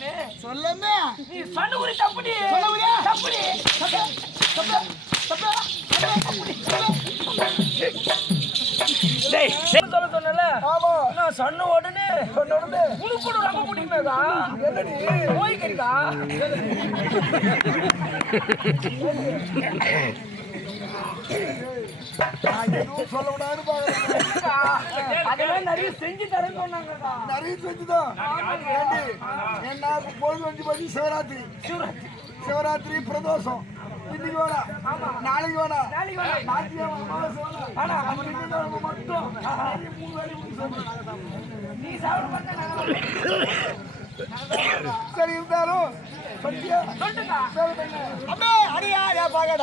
ஓடுன்னு சொல்லமே நீ சொன்ன தப்புடி. சொல்ல ஊரே. தப்புடி சொல்ல சொன்ன உடனே சொன்ன உடனே உனக்கு ரொம்ப என்னடி? நான் எதுவும் சொல்ல விடாது பாக்குறேன் நிறைய செஞ்சு தரேன்னு சொன்னாங்கக்கா நிறைய செஞ்சுதான் என்ன பொழுது வந்து பத்தி சிவராத்திரி. சிவராத்திரி பிரதோஷம். இன்னைக்கு நாளைக்கு மட்டும். நீ சாப்பிட மாட்டேன் ಸರಿ ಇರ್ತಾರು ಅಮ್ಮ ಅಡಿಯ ಯಾ ಬಾಗಡ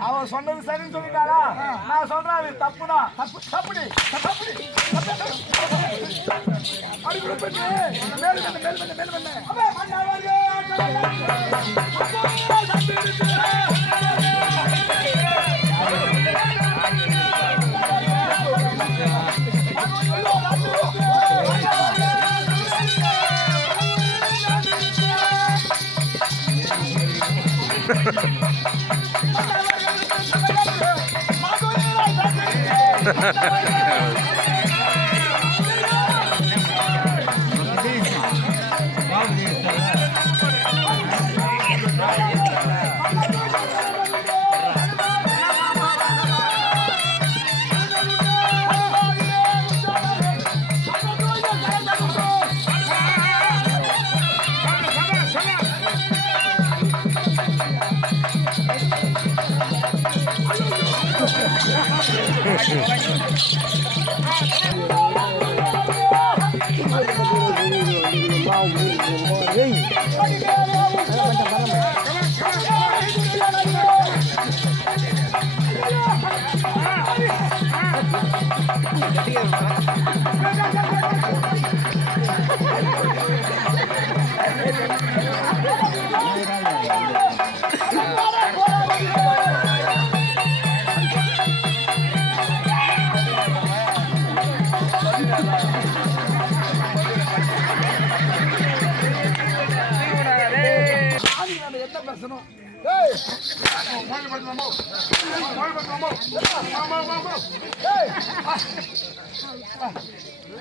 அவன் சொன்னது சரின்னு சொல்லிட்டாரா நான் சொல்றேன் அது தப்புதான் தப்பு தப்புடி தப்புடி அடிக்குள்ள போயிட்டு மேல் பண்ணு மேல் பண்ணு மேல் பண்ணு அப்பே மண்ணாவாங்க என்ன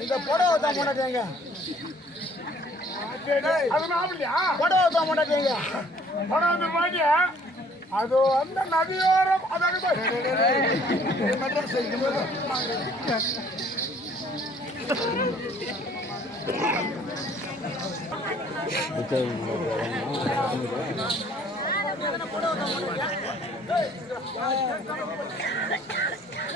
இந்த புடவை தான் முன்னாடிங்க அது புடவை தான் முன்னாடிங்க புடவை மாட்டியா அது அந்த நதியோரம் அதாக மெட்ராஸ்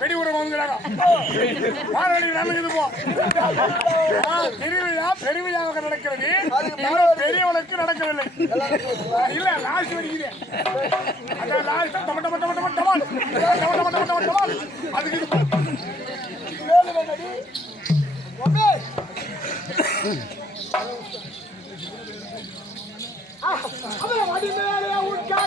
வெடி விட கூட வந்துக்கிறாங்க நடக்குது போ திருவிழா பெருவிழாவாக நடக்கிறது பெரியவனுக்கு நடக்கவில்லை இல்ல லாஸ்ட் வரைக்குது அதான் லாஸ்ட் டம அதுக்கு இது போ. வேலு வேலடி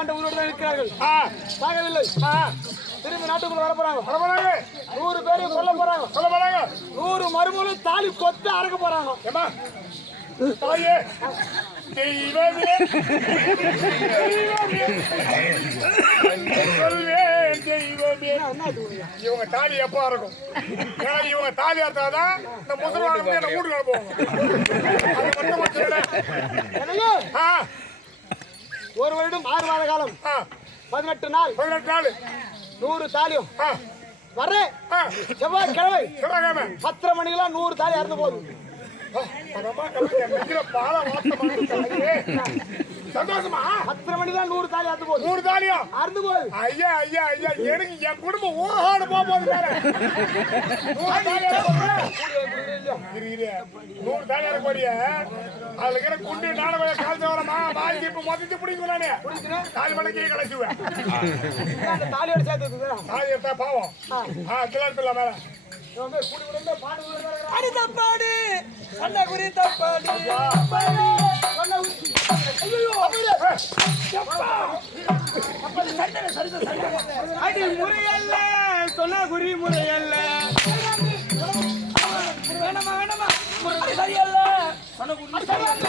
பஞ்சப்பாண்ட உயிரோடு தான் இருக்கிறார்கள் சாகவில்லை திரும்பி நாட்டுக்குள்ள வர போறாங்க. சொல்ல போறாங்க. நூறு பேரையும் கொல்ல போறாங்க. சொல்ல போறாங்க. நூறு மறுமொழியும் தாலி கொத்து அறக்க போறாங்க. ஏமா தாயே. தெய்வமே. தெய்வமே. தெய்வமே. இவங்க தாலி எப்போ இருக்கும் ஏன்னா இவங்க தாலி அறுத்தாதான் இந்த முசல்மான் வந்து என்ன வீட்டுக்கு போவாங்க அது மட்டும் ஒரு வருடம் ஆறு மாத காலம். பதினெட்டு நாள். பதினெட்டு நாள். நூறு தாலியும். ஆ. வர்றேன் ஆ. செவ்வாய் கிழமை சிவகாம பத்தரை மணிக்கெல்லாம் நூறு தாலி போகுது பதமா. சந்தோஷமா? பத்தரை மணிக்கெல்லாம் நூறு தாலி அறுந்து போகுது நூறு தாலியா? அறுந்து போகுது ஐயா ஐயா ஐயா எனக்கு என் குடும்பம் ஓஹாடு போக போகுது நூறு தாலி தாலி இருக்கக்கூடிய அதுல இருக்கிற குண்டு வாங்கி இப்ப மொத்தத்தை பிடிக்கும் நானே. தாலி மடக்கி கலைச்சுவேன் அந்த தாலியோட சேர்த்து. தாலி எடுத்தா பாவம். ஆ. கிளர் பிள்ளை மேல. தப்பாடி சொன்ன குறி தப்பாடி. அடி முறையல்ல. சொன்ன குறி முறையல்ல. வேணாமா வேணாமா. முறை சரியல்ல. சொன்ன குறி சரியல்ல.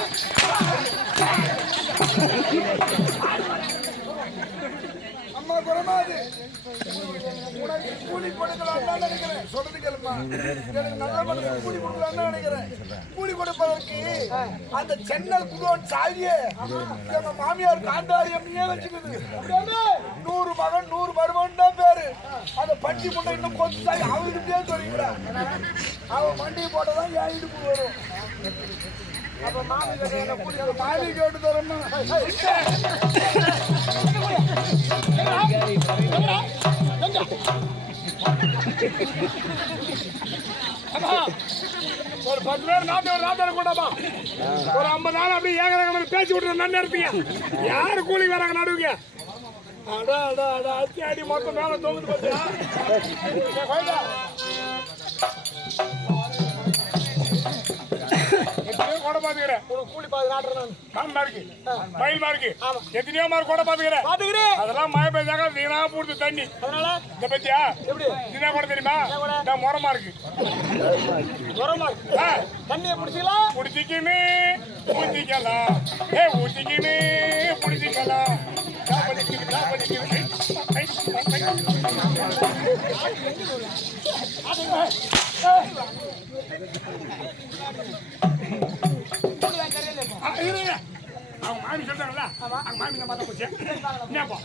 அம்மா உனக்கு கூலி கொடுக்கலாம்னு நினைக்கிறேன் சொல்றது கேளுமா எனக்கு நல்ல மனசு கூலி கொடுக்கலாம்னு நினைக்கிறேன் கூலி கொடுப்பதற்கு அந்த சென்னல் குடோன் சாவியே எங்க மாமியார் காந்தாரியம்னே வச்சுக்குது நூறு மகன் நூறு மருமகன் தான் அந்த பட்டி முட்டை இன்னும் கொஞ்சம் தாய் அவருக்கிட்டே சொல்லிக்கிறா. அவன் மண்டி போட்டதான் ஏன் இடுப்பு வரும்? அப்ப மாமி கேட்டு மாமி கேட்டு தரணும்? ஒரு பத்து பேர் நாட்டு ஒரு நாட்டார கூட்டமா? ஒரு ஐம்பது நாள் அப்படியே ஏகரகமான பேசி விட்டுற நான் இருப்பீங்க யாரு கூலிக்கு வராங்க நடுவுங்க அடா அடா அடா அத்தி அடி மொத்தம் மேல தொங்குது பாத்தியா? கோயிலா. கொடை பாத்துக்கிறேன் கூலி பாது நாட்டுறேன் நான். இருக்கு மயில் இருக்கு எத்தனையோ மாதிரி கொடை பாத்துக்கிறேன் பாத்துக்கிறேன் அதெல்லாம் மழை பெய்ஞ்சாக்க வீணா போடுது தண்ணி. அதனால? இந்த பத்தியா? எப்படி? என்ன கூட? தெரியுமா நான் முறமா இருக்கு உரமா ஆ, தண்ணியை பிடிச்சிக்கலாம்? புடிச்சிக்கின்னு புடிச்சிக்கலாம். ஏ ஊத்திக்கின்னு அவங்க மாமி சொல்றாங்களா அவங்க மாமி தான் பார்த்தா போச்சு. என்னப்பா